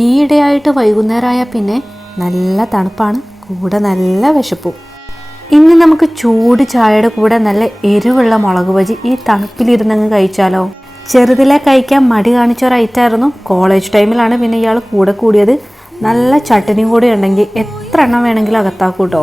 ഈയിടെയായിട്ട് വൈകുന്നേരമായാൽ പിന്നെ നല്ല തണുപ്പാണ്, കൂടെ നല്ല വിശപ്പും. ഇന്ന് നമുക്ക് ചൂട് ചായയുടെ കൂടെ നല്ല എരിവുള്ള മുളക് ബജി ഈ തണുപ്പിലിരുന്നങ്ങ് കഴിച്ചാലോ. ചെറുതിലെ കഴിക്കാൻ മടി കാണിച്ച ഒരു ഐറ്റമായിരുന്നു. കോളേജ് ടൈമിലാണ് പിന്നെ ഇയാൾ കൂടെ കൂടിയത്. നല്ല ചട്ടനിയും കൂടി ഉണ്ടെങ്കിൽ എത്ര എണ്ണം വേണമെങ്കിലും അകത്താക്കൂട്ടോ.